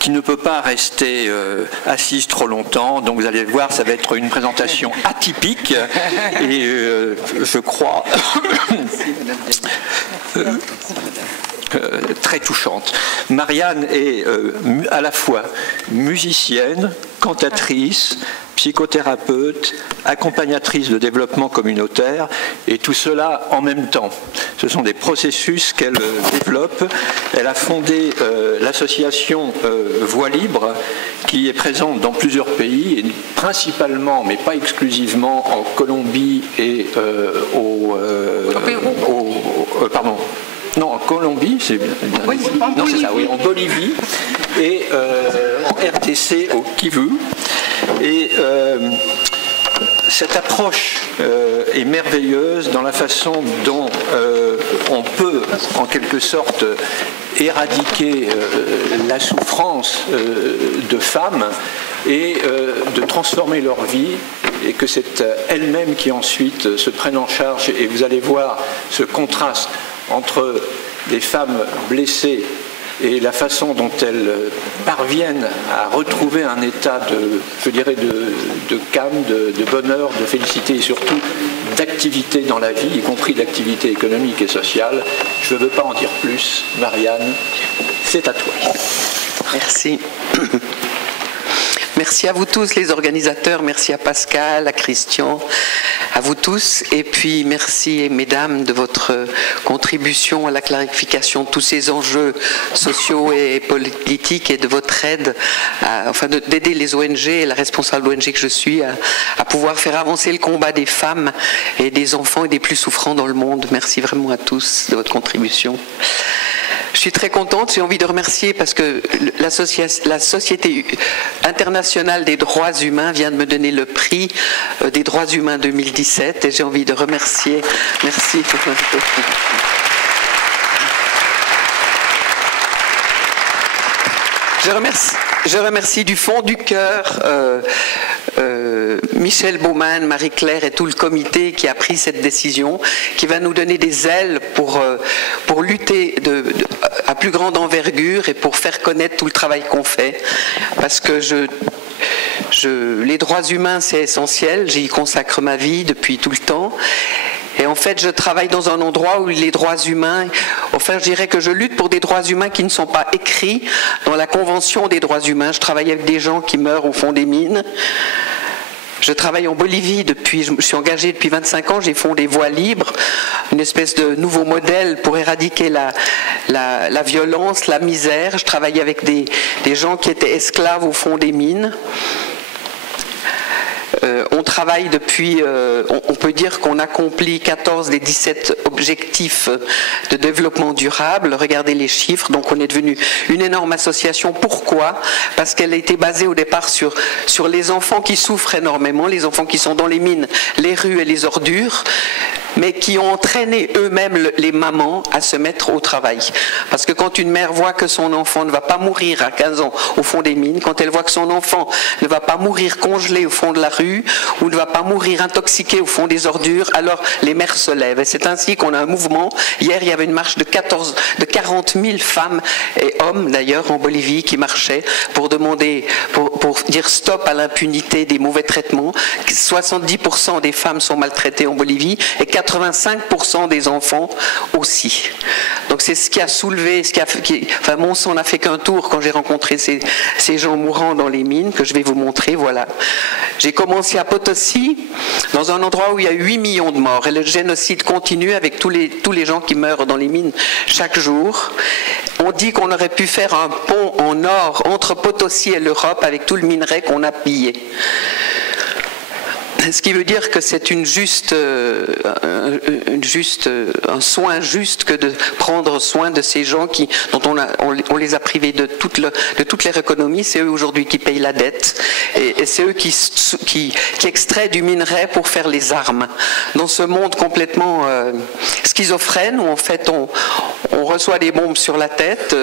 qui ne peut pas rester assise trop longtemps. Donc vous allez le voir, ça va être une présentation atypique et je crois très touchante. Marianne est à la fois musicienne, cantatrice, psychothérapeute, accompagnatrice de développement communautaire, et tout cela en même temps. Ce sont des processus qu'elle développe. Elle a fondé l'association Voix Libre, qui est présente dans plusieurs pays, et principalement, mais pas exclusivement, en Colombie et au Pérou. Pardon. Non, en Colombie, c'est oui, non, c'est ça, oui, en Bolivie et en RDC au Kivu. Et cette approche est merveilleuse dans la façon dont on peut, en quelque sorte, éradiquer la souffrance de femmes et de transformer leur vie, et que c'est elles-mêmes qui ensuite se prennent en charge. Et vous allez voir ce contraste entre des femmes blessées et la façon dont elles parviennent à retrouver un état de calme, de bonheur, de félicité et surtout d'activité dans la vie, y compris d'activité économique et sociale. Je ne veux pas en dire plus. Marianne, c'est à toi. Merci. Merci à vous tous les organisateurs, merci à Pascal, à Christian, à vous tous, et puis merci mesdames de votre contribution à la clarification de tous ces enjeux sociaux et politiques et de votre aide, d'aider les ONG et la responsable ONG que je suis à pouvoir faire avancer le combat des femmes et des enfants et des plus souffrants dans le monde. Merci vraiment à tous de votre contribution. Je suis très contente, j'ai envie de remercier parce que la Société internationale des droits humains vient de me donner le prix des droits humains 2017 et j'ai envie de remercier. Merci. Je remercie du fond du cœur Michel Baumann, Marie-Claire et tout le comité qui a pris cette décision, qui va nous donner des ailes pour lutter à plus grande envergure et pour faire connaître tout le travail qu'on fait. Parce que les droits humains, c'est essentiel, j'y consacre ma vie depuis tout le temps. Et en fait, je travaille dans un endroit où les droits humains, enfin, je dirais que je lutte pour des droits humains qui ne sont pas écrits dans la Convention des droits humains. Je travaille avec des gens qui meurent au fond des mines. Je travaille en Bolivie je suis engagée depuis 25 ans, j'ai fondé Voix Libre, une espèce de nouveau modèle pour éradiquer la violence, la misère. Je travaille avec des gens qui étaient esclaves au fond des mines. On travaille depuis, on peut dire qu'on accomplit 14 des 17 objectifs de développement durable. Regardez les chiffres, donc on est devenu une énorme association. Pourquoi ? Parce qu'elle a été basée au départ sur les enfants qui souffrent énormément, les enfants qui sont dans les mines, les rues et les ordures, mais qui ont entraîné eux-mêmes les mamans à se mettre au travail. Parce que quand une mère voit que son enfant ne va pas mourir à 15 ans au fond des mines, quand elle voit que son enfant ne va pas mourir congelé au fond de la rue, ou ne va pas mourir intoxiqué au fond des ordures, alors les mères se lèvent. Et c'est ainsi qu'on a un mouvement. Hier, il y avait une marche de 40 000 femmes et hommes, d'ailleurs, en Bolivie, qui marchaient pour demander, pour dire stop à l'impunité des mauvais traitements. 70% des femmes sont maltraitées en Bolivie et 85% des enfants aussi. Donc c'est ce qui a soulevé, enfin mon sang n'a fait qu'un tour quand j'ai rencontré ces gens mourants dans les mines, que je vais vous montrer, voilà. J'ai commencé à Potosí, dans un endroit où il y a 8 millions de morts, et le génocide continue avec tous les gens qui meurent dans les mines chaque jour. On dit qu'on aurait pu faire un pont en or entre Potosí et l'Europe avec tout le minerai qu'on a pillé. Ce qui veut dire que c'est un soin juste que de prendre soin de ces gens dont on les a privés de toute leur économie. C'est eux aujourd'hui qui payent la dette et c'est eux qui extraient du minerai pour faire les armes. Dans ce monde complètement schizophrène où en fait on reçoit des bombes sur la tête,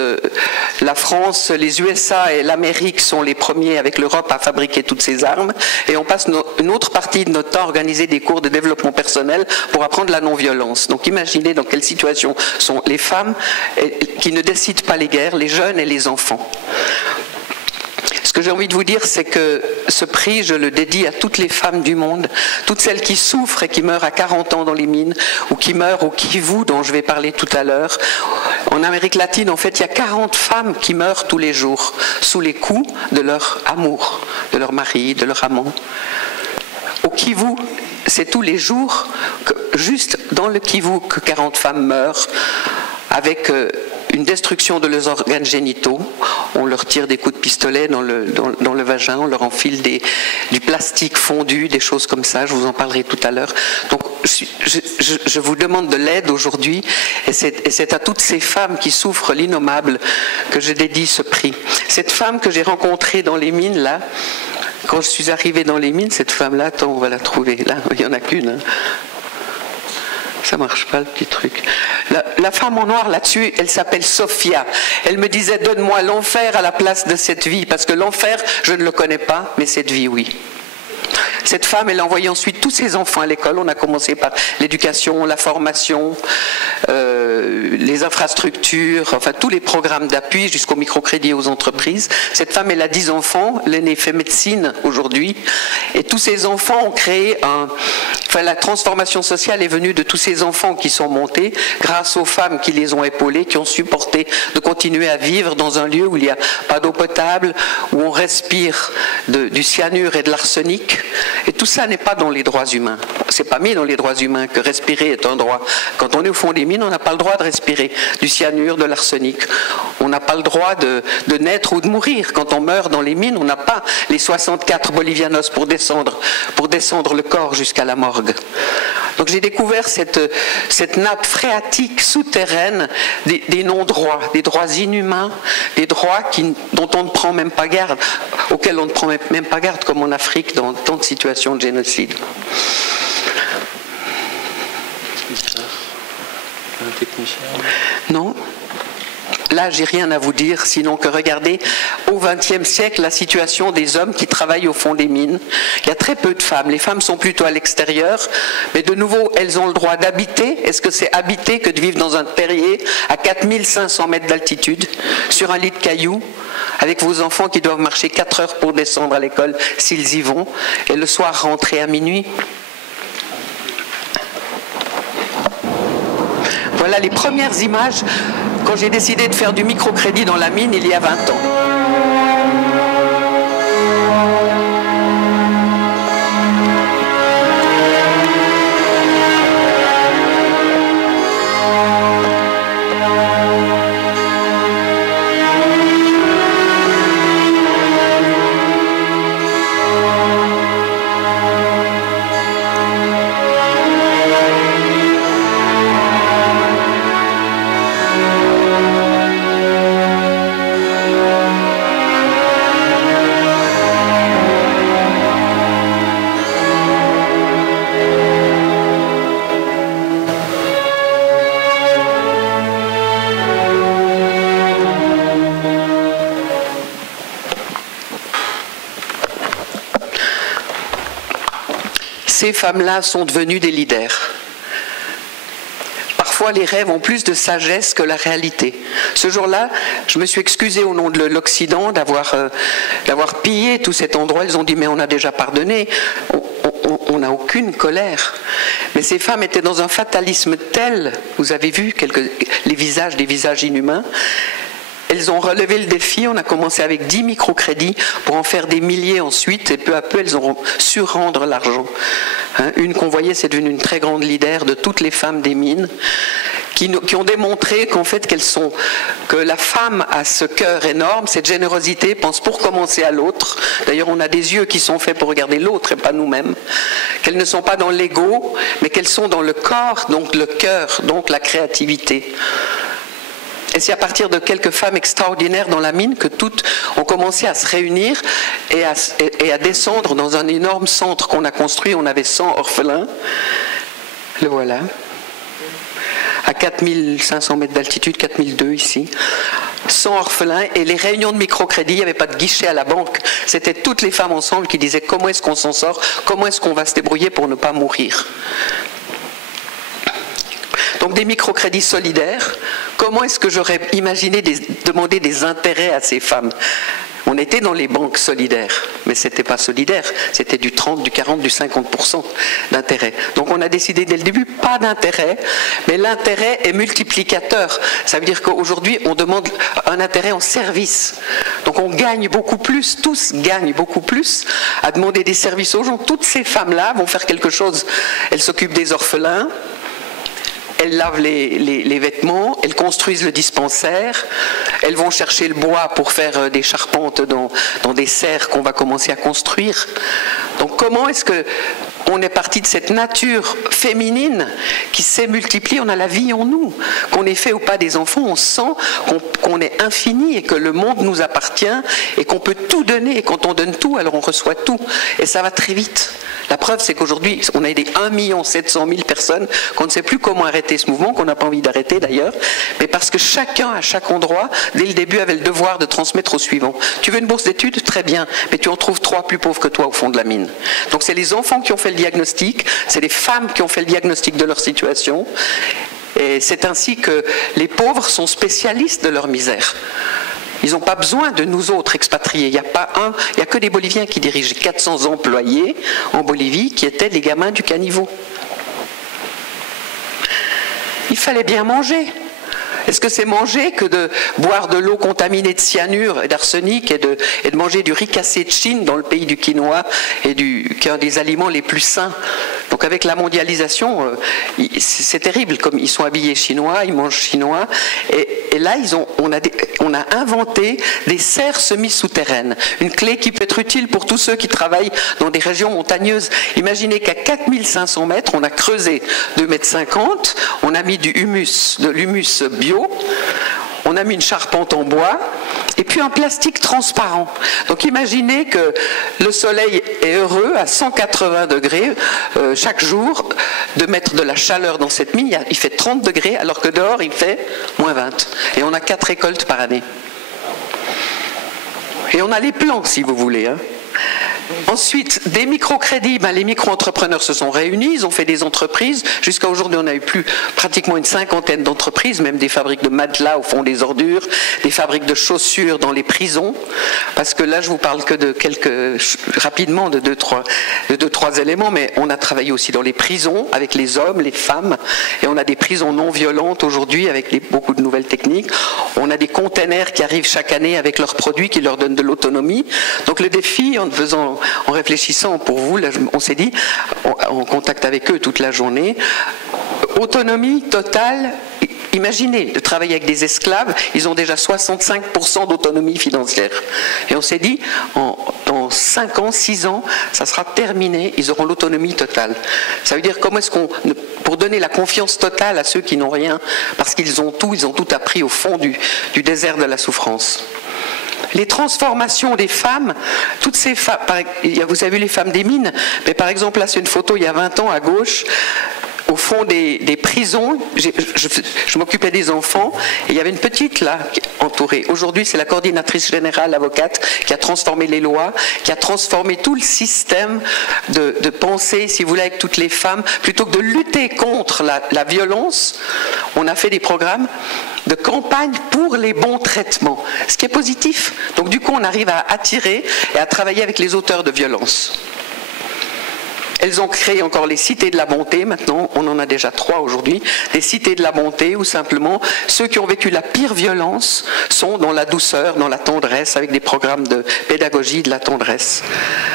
la France, les USA et l'Amérique sont les premiers avec l'Europe à fabriquer toutes ces armes et on passe une autre partie de notre temps à organiser des cours de développement personnel pour apprendre la non-violence. Donc imaginez dans quelle situation sont les femmes qui ne décident pas les guerres, les jeunes et les enfants. que j'ai envie de vous dire, c'est que ce prix, je le dédie à toutes les femmes du monde, toutes celles qui souffrent et qui meurent à 40 ans dans les mines, ou qui meurent au Kivu, dont je vais parler tout à l'heure. En Amérique latine, en fait, il y a 40 femmes qui meurent tous les jours sous les coups de leur amour, de leur mari, de leur amant. Au Kivu, c'est tous les jours, juste dans le Kivu, que 40 femmes meurent avec une destruction de leurs organes génitaux. On leur tire des coups de pistolet dans le vagin, on leur enfile du plastique fondu, des choses comme ça, je vous en parlerai tout à l'heure. Donc je vous demande de l'aide aujourd'hui, et c'est à toutes ces femmes qui souffrent l'innommable que je dédie ce prix. Cette femme que j'ai rencontrée dans les mines, là, quand je suis arrivée dans les mines, cette femme-là, attends, on va la trouver, là, il n'y en a qu'une, hein. Ça marche pas le petit truc. La femme en noir là-dessus, elle s'appelle Sophia. Elle me disait, donne-moi l'enfer à la place de cette vie, parce que l'enfer, je ne le connais pas, mais cette vie, oui. Cette femme, elle a envoyé ensuite tous ses enfants à l'école. On a commencé par l'éducation, la formation, les infrastructures, enfin tous les programmes d'appui jusqu'au microcrédit aux entreprises. Cette femme, elle a 10 enfants. L'aîné fait médecine aujourd'hui. Et tous ces enfants ont créé Enfin, la transformation sociale est venue de tous ces enfants qui sont montés grâce aux femmes qui les ont épaulés, qui ont supporté de continuer à vivre dans un lieu où il n'y a pas d'eau potable, où on respire du cyanure et de l'arsenic. Et tout ça n'est pas dans les droits humains. C'est pas mis dans les droits humains que respirer est un droit. Quand on est au fond des mines, on n'a pas le droit de respirer du cyanure, de l'arsenic. On n'a pas le droit de naître ou de mourir. Quand on meurt dans les mines, on n'a pas les 64 bolivianos pour descendre le corps jusqu'à la morgue. Donc j'ai découvert cette nappe phréatique souterraine des non-droits, des droits inhumains, des droits dont on ne prend même pas garde, auxquels on ne prend même pas garde, comme en Afrique, dans tant de situations de génocide. Un technicien ? Non. Là, j'ai rien à vous dire, sinon que regardez au XXe siècle la situation des hommes qui travaillent au fond des mines. Il y a très peu de femmes. Les femmes sont plutôt à l'extérieur, mais de nouveau, elles ont le droit d'habiter. Est-ce que c'est habiter que de vivre dans un terrier à 4500 mètres d'altitude, sur un lit de cailloux, avec vos enfants qui doivent marcher 4 heures pour descendre à l'école, s'ils y vont, et le soir rentrer à minuit? Voilà les premières images quand j'ai décidé de faire du microcrédit dans la mine il y a 20 ans. Ces femmes-là sont devenues des leaders. Parfois, les rêves ont plus de sagesse que la réalité. Ce jour-là, je me suis excusée au nom de l'Occident d'avoir pillé tout cet endroit. Ils ont dit, mais on a déjà pardonné, on n'a aucune colère. Mais ces femmes étaient dans un fatalisme tel, vous avez vu des visages inhumains. Elles ont relevé le défi, on a commencé avec 10 microcrédits pour en faire des milliers ensuite, et peu à peu elles ont su rendre l'argent. Une qu'on voyait, c'est devenue une très grande leader de toutes les femmes des mines, qui ont démontré qu'en fait que la femme a ce cœur énorme, cette générosité, pense pour commencer à l'autre. D'ailleurs, on a des yeux qui sont faits pour regarder l'autre et pas nous-mêmes. Qu'elles ne sont pas dans l'ego, mais qu'elles sont dans le corps, donc le cœur, donc la créativité. Et c'est à partir de quelques femmes extraordinaires dans la mine que toutes ont commencé à se réunir et à descendre dans un énorme centre qu'on a construit. On avait 100 orphelins. Le voilà. À 4500 mètres d'altitude, 4002 ici. 100 orphelins. Et les réunions de microcrédit, il n'y avait pas de guichet à la banque. C'était toutes les femmes ensemble qui disaient comment est-ce qu'on s'en sort, comment est-ce qu'on va se débrouiller pour ne pas mourir. Donc des microcrédits solidaires. Comment est-ce que j'aurais imaginé demander des intérêts à ces femmes? On était dans les banques solidaires, mais ce n'était pas solidaire, c'était du 30, du 40, du 50% d'intérêt. Donc on a décidé dès le début, pas d'intérêt, mais l'intérêt est multiplicateur. Ça veut dire qu'aujourd'hui, on demande un intérêt en service. Donc on gagne beaucoup plus, tous gagnent beaucoup plus à demander des services aux gens. Toutes ces femmes-là vont faire quelque chose. Elles s'occupent des orphelins, elles lavent les vêtements, elles construisent le dispensaire, elles vont chercher le bois pour faire des charpentes dans des serres qu'on va commencer à construire. Donc comment est-ce qu'on est parti de cette nature féminine qui s'est multipliée? On a la vie en nous. Qu'on ait fait ou pas des enfants, on sent qu'on est infini et que le monde nous appartient et qu'on peut tout donner. Et quand on donne tout, alors on reçoit tout. Et ça va très vite. La preuve, c'est qu'aujourd'hui, on a aidé 1 700 000 personnes qu'on ne sait plus comment arrêter ce mouvement, qu'on n'a pas envie d'arrêter d'ailleurs, mais parce que chacun, à chaque endroit, dès le début, avait le devoir de transmettre au suivant. Tu veux une bourse d'études? Très bien, mais tu en trouves 3 plus pauvres que toi au fond de la mine. Donc c'est les enfants qui ont fait le diagnostic, c'est les femmes qui ont fait le diagnostic de leur situation, et c'est ainsi que les pauvres sont spécialistes de leur misère. Ils n'ont pas besoin de nous autres expatriés. Il n'y a que des Boliviens qui dirigent 400 employés en Bolivie qui étaient les gamins du caniveau. Il fallait bien manger. Est-ce que c'est manger que de boire de l'eau contaminée de cyanure et d'arsenic et de manger du riz cassé de Chine dans le pays du quinoa qui est un des aliments les plus sains? Donc avec la mondialisation, c'est terrible, comme ils sont habillés chinois, ils mangent chinois, et là on a inventé des serres semi-souterraines, une clé qui peut être utile pour tous ceux qui travaillent dans des régions montagneuses. Imaginez qu'à 4500 mètres, on a creusé 2,50 m, on a mis de l'humus bio, on a mis une charpente en bois et puis un plastique transparent. Donc imaginez que le soleil est heureux à 180 degrés chaque jour de mettre de la chaleur dans cette mine. Il fait 30 degrés alors que dehors il fait moins 20. Et on a 4 récoltes par année. Et on a les plans si vous voulez. Ensuite, des microcrédits, les micro-entrepreneurs se sont réunis, ils ont fait des entreprises. Jusqu'à aujourd'hui, on a eu pratiquement une 50aine d'entreprises, même des fabriques de matelas au fond des ordures, des fabriques de chaussures dans les prisons. Parce que là, je vous parle que de rapidement, de deux, trois éléments, mais on a travaillé aussi dans les prisons avec les hommes, les femmes, et on a des prisons non violentes aujourd'hui avec beaucoup de nouvelles techniques. On a des containers qui arrivent chaque année avec leurs produits qui leur donnent de l'autonomie. Donc le défi, en réfléchissant pour vous, là, on s'est dit, en contact avec eux toute la journée, autonomie totale. Imaginez de travailler avec des esclaves, ils ont déjà 65% d'autonomie financière. Et on s'est dit, dans 5 ans, 6 ans, ça sera terminé, ils auront l'autonomie totale. Ça veut dire comment est-ce pour donner la confiance totale à ceux qui n'ont rien, parce qu'ils ont tout appris au fond du désert de la souffrance. Les transformations des femmes, toutes ces femmes, vous avez vu les femmes des mines, mais par exemple là c'est une photo il y a 20 ans à gauche, au fond des prisons, je m'occupais des enfants, et il y avait une petite là entourée. Aujourd'hui c'est la coordinatrice générale, avocate, qui a transformé les lois, qui a transformé tout le système de pensée, si vous voulez, avec toutes les femmes. Plutôt que de lutter contre la violence, on a fait des programmes de campagne pour les bons traitements, ce qui est positif. Donc du coup on arrive à attirer et à travailler avec les auteurs de violence. Elles ont créé encore les cités de la bonté, maintenant on en a déjà 3 aujourd'hui, des cités de la bonté où simplement ceux qui ont vécu la pire violence sont dans la douceur, dans la tendresse, avec des programmes de pédagogie de la tendresse.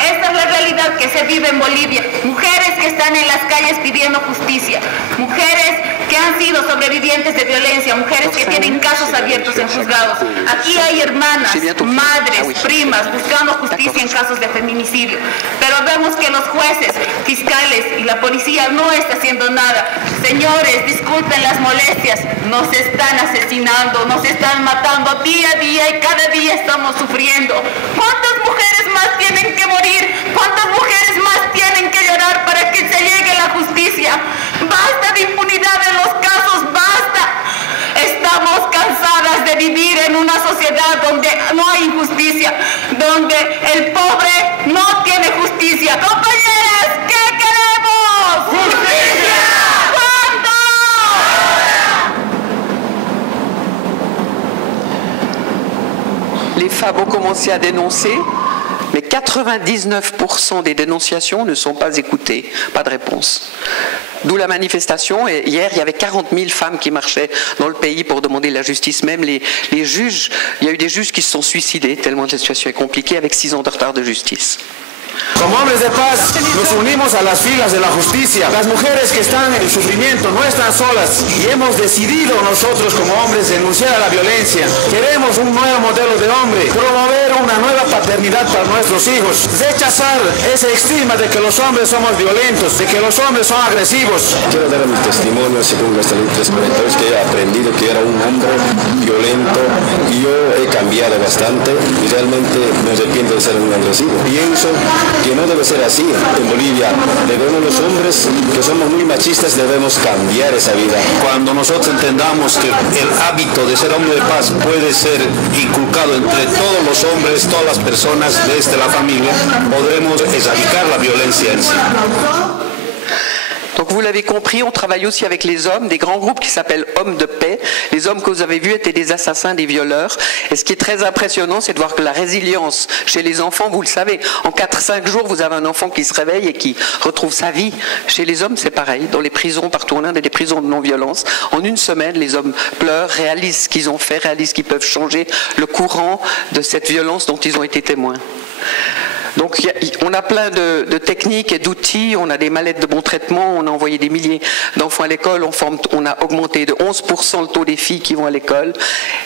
Esta es la realidad que se vive en Bolivia. Mujeres que están en las calles pidiendo justicia, mujeres que han sido sobrevivientes de violencia, mujeres que tienen casos abiertos en juzgados. Aquí hay hermanas, madres, primas buscando justicia en casos de feminicidio, pero vemos que los jueces, fiscales y la policía no está haciendo nada. Señores, disculpen las molestias, nos están asesinando, nos están matando día a día y cada día estamos sufriendo. ¿Cuántas mujeres más tienen que morir? ¿Cuántas mujeres más tienen que llorar para que se llegue la justicia? Basta de impunidad en los casos, basta. Estamos cansadas de vivir en una sociedad donde no hay injusticia, donde el pobre no tiene justicia. Compañeras, ¿qué queremos? ¡Justicia! ¿Cuándo? les femmes ont commencé à dénoncer, mais 99% des dénonciations ne sont pas écoutées, pas de réponse. D'où la manifestation, et hier il y avait 40 000 femmes qui marchaient dans le pays pour demander la justice. Même les juges, il y a eu des juges qui se sont suicidés tellement la situation est compliquée avec 6 ans de retard de justice. Como hombres de paz, nos unimos a las filas de la justicia. Las mujeres que están en sufrimiento no están solas y hemos decidido nosotros como hombres denunciar a la violencia. Queremos un nuevo modelo de hombre, promover una nueva paternidad para nuestros hijos, rechazar ese estigma de que los hombres somos violentos, de que los hombres son agresivos. Quiero dar mi testimonio según nuestra ley 342 que he aprendido que era un hombre violento y yo he cambiado bastante y realmente me arrepiento de ser un agresivo. Pienso que no debe ser así. En Bolivia debemos los hombres que somos muy machistas debemos cambiar esa vida. Cuando nosotros entendamos que el hábito de ser hombre de paz puede ser inculcado entre todos los hombres, todas las personas desde la familia, podremos erradicar la violencia en sí. Donc vous l'avez compris, on travaille aussi avec les hommes, des grands groupes qui s'appellent Hommes de paix. Les hommes que vous avez vus étaient des assassins, des violeurs. Et ce qui est très impressionnant, c'est de voir que la résilience chez les enfants, vous le savez, en 4-5 jours, vous avez un enfant qui se réveille et qui retrouve sa vie. Chez les hommes, c'est pareil. Dans les prisons, partout en Inde, il y a des prisons de non-violence. En une semaine, les hommes pleurent, réalisent ce qu'ils ont fait, réalisent qu'ils peuvent changer le courant de cette violence dont ils ont été témoins. Donc on a plein de techniques et d'outils, on a des mallettes de bon traitement, on a envoyé des milliers d'enfants à l'école, on a augmenté de 11% le taux des filles qui vont à l'école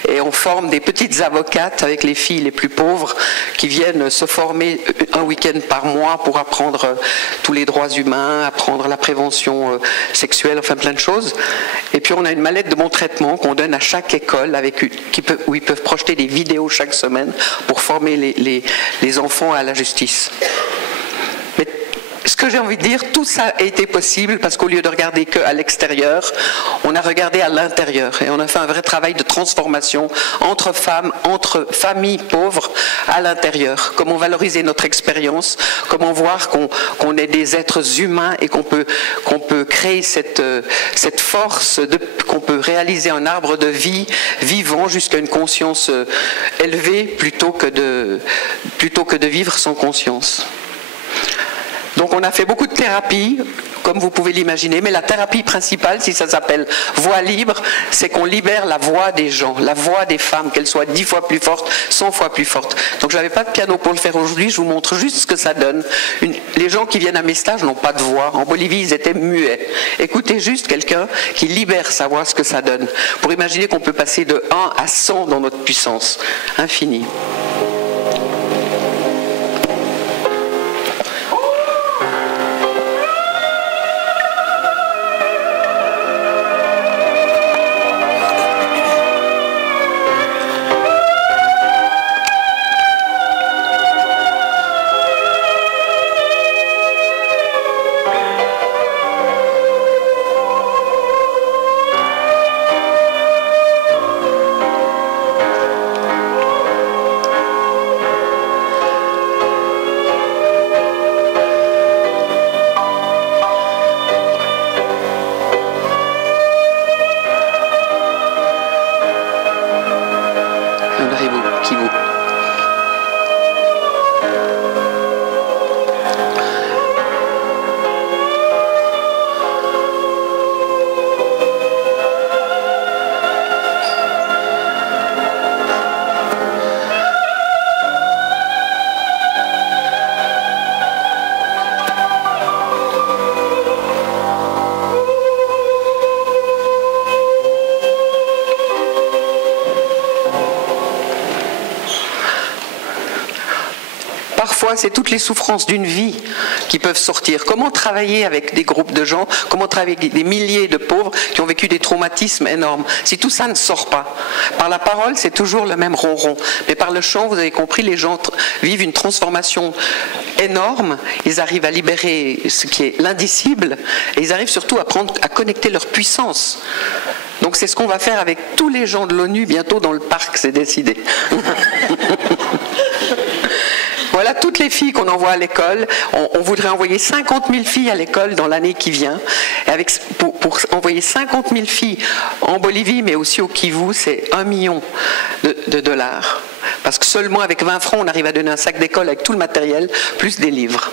et on forme des petites avocates avec les filles les plus pauvres qui viennent se former un week-end par mois pour apprendre tous les droits humains, apprendre la prévention sexuelle, enfin plein de choses. Et puis on a une mallette de bon traitement qu'on donne à chaque école où ils peuvent projeter des vidéos chaque semaine pour former les enfants à la justice. Mais ce que j'ai envie de dire, tout ça a été possible parce qu'au lieu de regarder qu'à l'extérieur, on a regardé à l'intérieur et on a fait un vrai travail de transformation entre femmes, entre familles pauvres à l'intérieur. Comment valoriser notre expérience, comment voir qu'on est des êtres humains et qu'on peut créer cette force, qu'on peut réaliser un arbre de vie vivant jusqu'à une conscience élevée plutôt que de vivre sans conscience. Donc on a fait beaucoup de thérapie, comme vous pouvez l'imaginer, mais la thérapie principale, si ça s'appelle voix libre, c'est qu'on libère la voix des gens, la voix des femmes, qu'elle soit 10 fois plus forte, 100 fois plus forte. Donc je n'avais pas de piano pour le faire aujourd'hui, je vous montre juste ce que ça donne. Les gens qui viennent à mes stages n'ont pas de voix. En Bolivie, ils étaient muets. Écoutez juste quelqu'un qui libère sa voix, ce que ça donne, pour imaginer qu'on peut passer de 1 à 100 dans notre puissance infinie. C'est toutes les souffrances d'une vie qui peuvent sortir. Comment travailler avec des groupes de gens, comment travailler avec des milliers de pauvres qui ont vécu des traumatismes énormes. Si tout ça ne sort pas, par la parole, c'est toujours le même ronron. Mais par le chant, vous avez compris, les gens vivent une transformation énorme. Ils arrivent à libérer ce qui est l'indicible et ils arrivent surtout à connecter leur puissance. Donc c'est ce qu'on va faire avec tous les gens de l'ONU bientôt dans le parc, c'est décidé. Voilà toutes les filles qu'on envoie à l'école. On voudrait envoyer 50 000 filles à l'école dans l'année qui vient. Et pour envoyer 50 000 filles en Bolivie, mais aussi au Kivu, c'est $1 million. Parce que seulement avec 20 francs, on arrive à donner un sac d'école avec tout le matériel, plus des livres.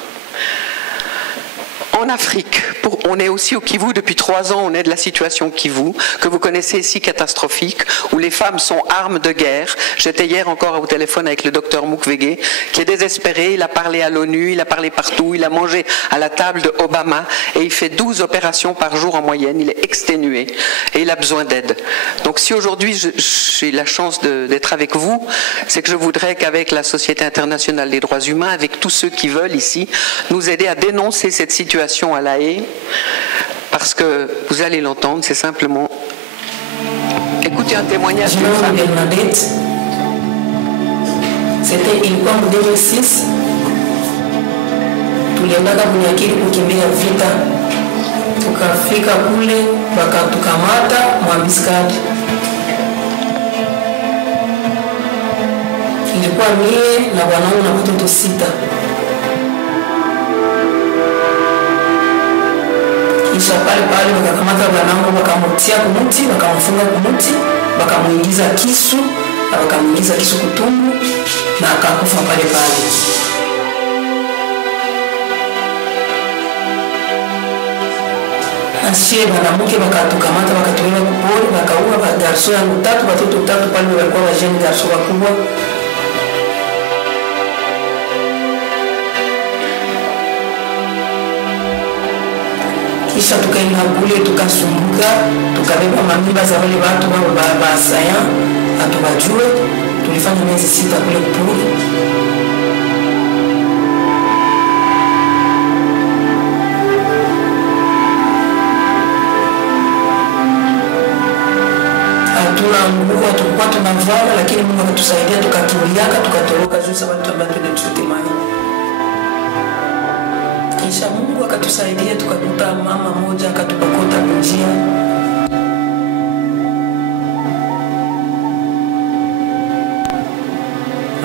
En Afrique, on est aussi au Kivu depuis 3 ans, on est de la situation Kivu, que vous connaissez ici, catastrophique, où les femmes sont armes de guerre. J'étais hier encore au téléphone avec le docteur Mukwege, qui est désespéré, il a parlé à l'ONU, il a parlé partout, il a mangé à la table de Obama, et il fait 12 opérations par jour en moyenne, il est exténué, et il a besoin d'aide. Donc si aujourd'hui j'ai la chance d'être avec vous, c'est que je voudrais qu'avec la Société internationale des droits humains, avec tous ceux qui veulent ici, nous aider à dénoncer cette situation à La Haye, parce que vous allez l'entendre, c'est simplement écoutez un témoignage d'une femme. Bernadette, c'était ilikuwa mu 2006, tuliendaga Bunyakiri kukimbia vita, tukafika kule wakatukamata mwabiskadi. Ilikuwa mie na bwanangu na watoto 6. Kisha pale wakakamata bwanangu, wakamutia kumuti, wakamfunga kumuti, wakamuingiza kisu, na wakamuingiza kisu kutumbu, na akakufa pale pale. Nasiye banamuke wakatukamata, wakatuweka kupori, wakaua garso yangu 3, watoto 3 pale walikuwa wajeni garso wakubwa. Kisha tukaenda kule, tukasumbuka, tukabeba mamimba za wale watu wa asaya, hatubajue. Tulifanya miezi 6 kule kupuri. Hatuna nguo, tulikuwa tunavaa, lakini Mungu akatusaidia, tukakimbiaka, tukatoroka juu sababu tuambia tuende tuchote maji. Kisha Mungu akatusaidia, tukakuta mama moja akatupokota kunjia.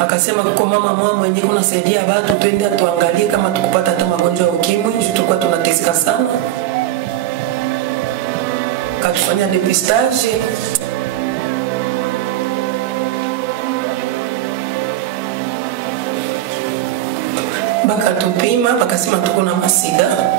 Akasema kwa mama mwenye kunasaidia watu, twende tuangalie kama tukupata hata magonjwa ya ukimwi, tulikuwa tunateseka sana. Akatufanya depistage. Bakatupima, bakasema tuko na masida.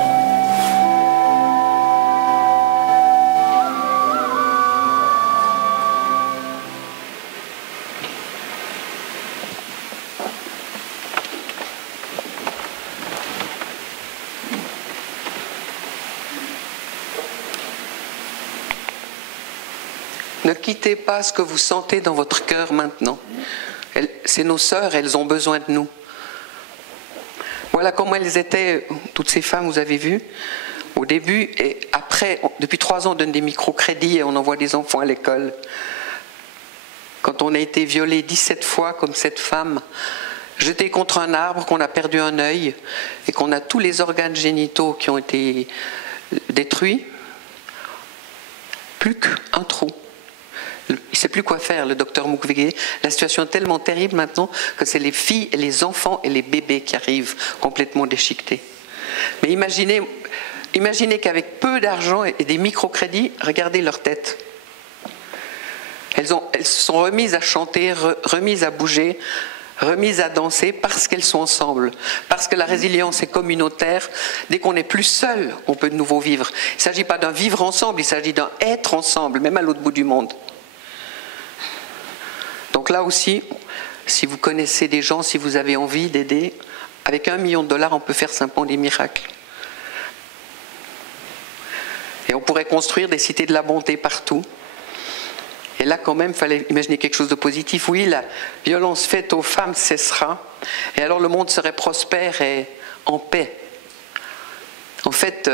Ne quittez pas ce que vous sentez dans votre cœur maintenant. C'est nos sœurs, elles ont besoin de nous. Voilà comment elles étaient, toutes ces femmes, vous avez vu, au début et après. Depuis 3 ans, on donne des microcrédits et on envoie des enfants à l'école. Quand on a été violé 17 fois comme cette femme, jeté contre un arbre, qu'on a perdu un œil et qu'on a tous les organes génitaux qui ont été détruits, plus qu'un trou. Il ne sait plus quoi faire, le docteur Mukwege. La situation est tellement terrible maintenant que c'est les filles, et les enfants et les bébés qui arrivent complètement déchiquetés. Mais imaginez qu'avec peu d'argent et des microcrédits, regardez leur tête. Elles se sont remises à chanter, remises à bouger, remises à danser parce qu'elles sont ensemble. Parce que la résilience est communautaire. Dès qu'on n'est plus seul, on peut de nouveau vivre. Il ne s'agit pas d'un vivre ensemble, il s'agit d'un être ensemble, même à l'autre bout du monde. Donc là aussi, si vous connaissez des gens, si vous avez envie d'aider, avec $1 million, on peut faire simplement des miracles. Et on pourrait construire des cités de la bonté partout. Et là, quand même, il fallait imaginer quelque chose de positif. Oui, la violence faite aux femmes cessera. Et alors le monde serait prospère et en paix. En fait,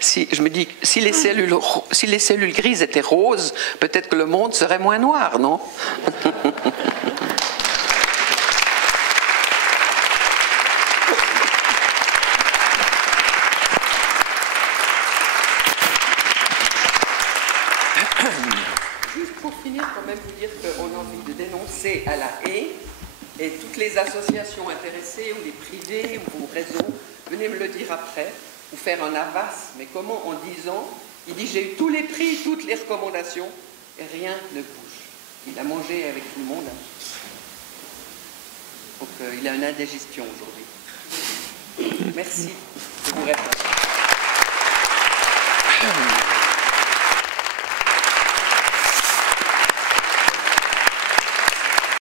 je me dis, si les cellules grises étaient roses, peut-être que le monde serait moins noir, non? Juste pour finir, quand même, vous dire qu'on a envie de dénoncer à La Haye, et toutes les associations intéressées, ou les privés, ou vos réseaux, venez me le dire après, ou faire un avas, mais comment en 10 ans, il dit j'ai eu tous les prix, toutes les recommandations, et rien ne bouge. Il a mangé avec tout le monde. Donc il a une indigestion aujourd'hui. Merci de vos réponses.